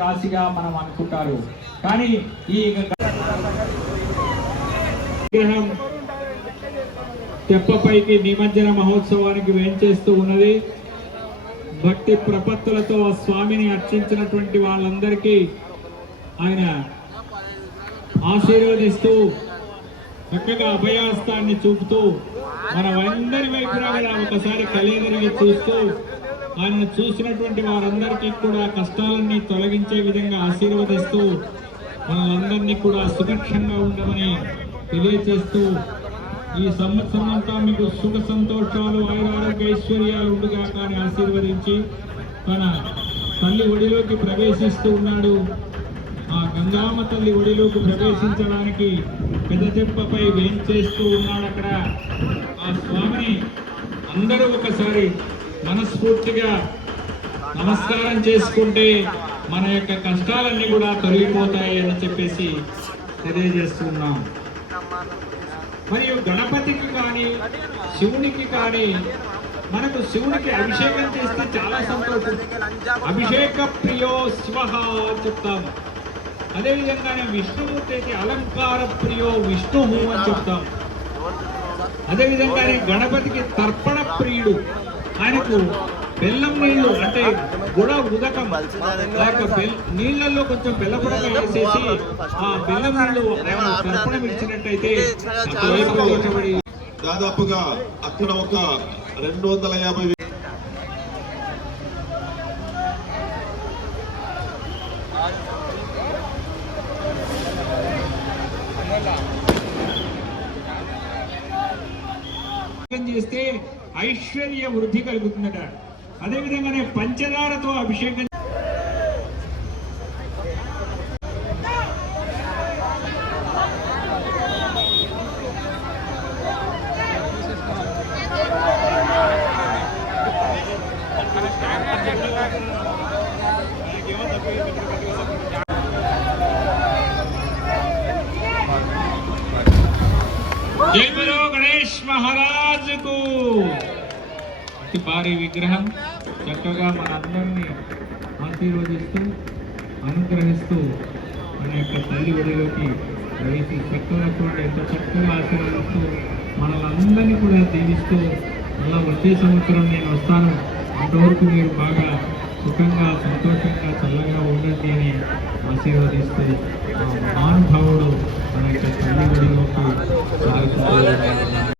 రాశిగా మనం అనుకుంటారు. కానీ ఈ విగ్రహం తెప్పపైకి నిమజ్జన మహోత్సవానికి వేంచేస్తూ ఉన్నది. భక్తి ప్రపత్తులతో ఆ స్వామిని అర్చించినటువంటి వాళ్ళందరికీ ఆయన ఆశీర్వదిస్తూ చక్కగా అభయాస్తాన్ని చూపుతూ మనమందరి వైపులా ఒకసారి కలిగిరిగి చూస్తూ ఆయన చూసినటువంటి వారందరికీ కూడా కష్టాలన్నీ తొలగించే విధంగా ఆశీర్వదిస్తూ మనందరినీ కూడా సుభిక్షంగా ఉండమని తెలియచేస్తూ ఈ సంవత్సరం అంతా మీకు సుఖ సంతోషాలు ఆరోగ్య ఐశ్వర్యాలు ఉండుగా కానీ ఆశీర్వదించి తన తల్లి ఒడిలోకి ప్రవేశిస్తూ ఉన్నాడు. ఆ గంగామ్మ తల్లి ఒడిలోకి ప్రవేశించడానికి పెద్ద తెప్పపై వేంచేస్తూ ఉన్నాడు. అక్కడ ఆ స్వామిని అందరూ ఒకసారి మనస్ఫూర్తిగా నమస్కారం చేసుకుంటే మన యొక్క కష్టాలన్నీ కూడా తొలగిపోతాయి అని చెప్పేసి తెలియజేస్తున్నాం. మరియు గణపతికి కానీ శివునికి కానీ మనకు శివునికి అభిషేకం చేస్తే చాలా సంతోషం. అభిషేక ప్రియో శివ చెప్తాం. అదేవిధంగానే విష్ణుమూర్తికి అలంకార ప్రియో విష్ణు అని చెప్తాం. అదేవిధంగానే గణపతికి తర్పణ ప్రియుడు. ఆయనకు బెల్లం నీళ్లు అంటే గుడ ఉదకం నీళ్లలో కొంచెం బెల్లపుడక వేసేసి ఆ బెల్లం నీళ్లు తర్పణం ఇచ్చినట్టయితే దాదాపుగా అక్కడ ఒక 250 చేస్తే ఐశ్వర్య వృద్ధి కలుగుతుందట. అదేవిధంగానే పంచదారతో అభిషేకం జై బలో గణేష్ మహారాజ్ కు. అతి భారీ విగ్రహం చక్కగా మనందరినీ ఆశీర్వదిస్తూ అనుగ్రహిస్తూ మన యొక్క తల్లి ఒడిలోకి వేసి చక్కగా ఎంత చక్కగా ఆశీర్వదిస్తూ మనలందరినీ కూడా దీవిస్తూ అలా వచ్చే సంవత్సరం నేను వస్తాను, అంతవరకు మీరు బాగా సుఖంగా సంతోషంగా చల్లగా ఉండండి అని ఆశీర్వదిస్తూ మహానుభావుడు మన యొక్క తల్లి ఒడిలోకి